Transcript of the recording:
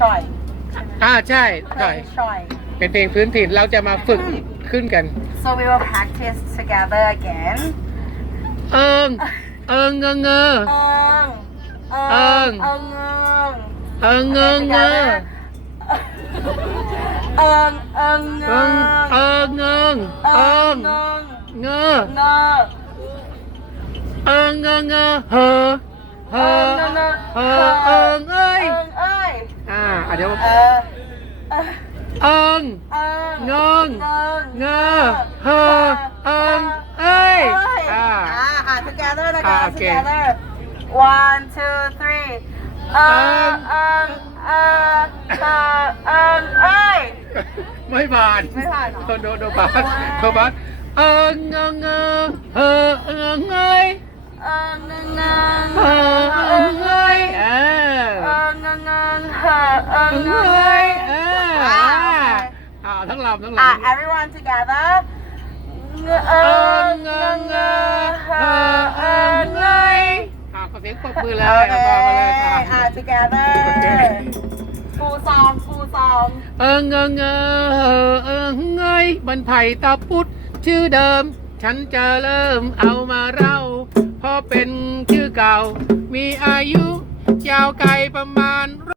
ช่อยอ่าใช่เพลใช่งช่อย เป็นเพลงพื้นถิ่นเราจะมาฝึกขึ้นกัน so we will practice together again เอิงเอิงเงอเงอ เอิงเอิง เอิงเอิงเอิงเงอเงอเอิงเอิงเอิเอิงงเอิงเอิงเอิงเอิงเงอเงอเอิงเงอเงอเฮอเฮอเฮอเอิงเอ้ย เอิงเอ้ย อ่าอะ เดี๋ยว เออ เออ เอิง เอิงเงงเงิง เงอเฮอเอิง เอ้ย อ่า อ่าอ่า together นะอ่าคะโอเค together one two three เอิงเอิงเอิงเอิงเอิงเอ้ย ไม่ผ่านไม่ผ่านเหรอ โดนโดนโดนบาสโดนบาสเอิงเงอเงอเฮอเอิงเอ้ย เอิงเงิงเงิง เอิงเอิเอิงงเงิงเอ้ยเอออ่าอ่าโอเอ่าทั้งลำทั้งอะลำ everyone together เอิเอิงงเงเงองเงเงอเฮเอิองเอิเอิงเงเอ้ยยอ่าขอเสียงปรบมือเลยโอเอาเคมาเลยค่ะอะ together โอเคฟูซองฟูซองเอิงเงอเงอเอิงเงยบันไผ่ตาพุดชื่อเดิม ฉันจะเริ่มเอามาเล่าเพราะเป็นชื่อเก่า มีอายุยาวไกลประมาณ